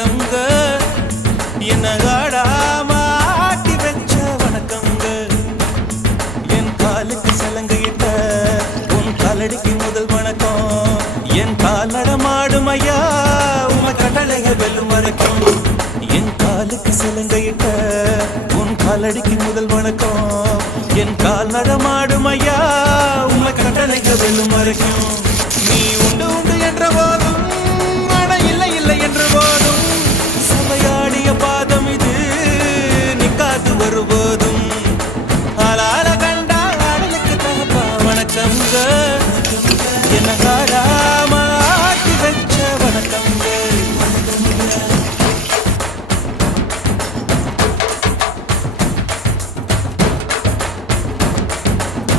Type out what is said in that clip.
வணக்கங்க என்ன ஆடாம ஆட்டி வச்ச வணக்கங்க என் காலுக்கு சலங்கையிட்ட உன் காலடிக்கு முதல் வணக்கம் என் கால் நடமாடும் ஐயா உம கட்டளைகள் வெல்லும் வரைக்கும் என் காலுக்கு சலங்கையிட்ட உன் காலடிக்கு முதல் வணக்கம் என் கால் நடமாடும் ஐயா உம கட்டளைகள் வெல்லும் வரைக்கும்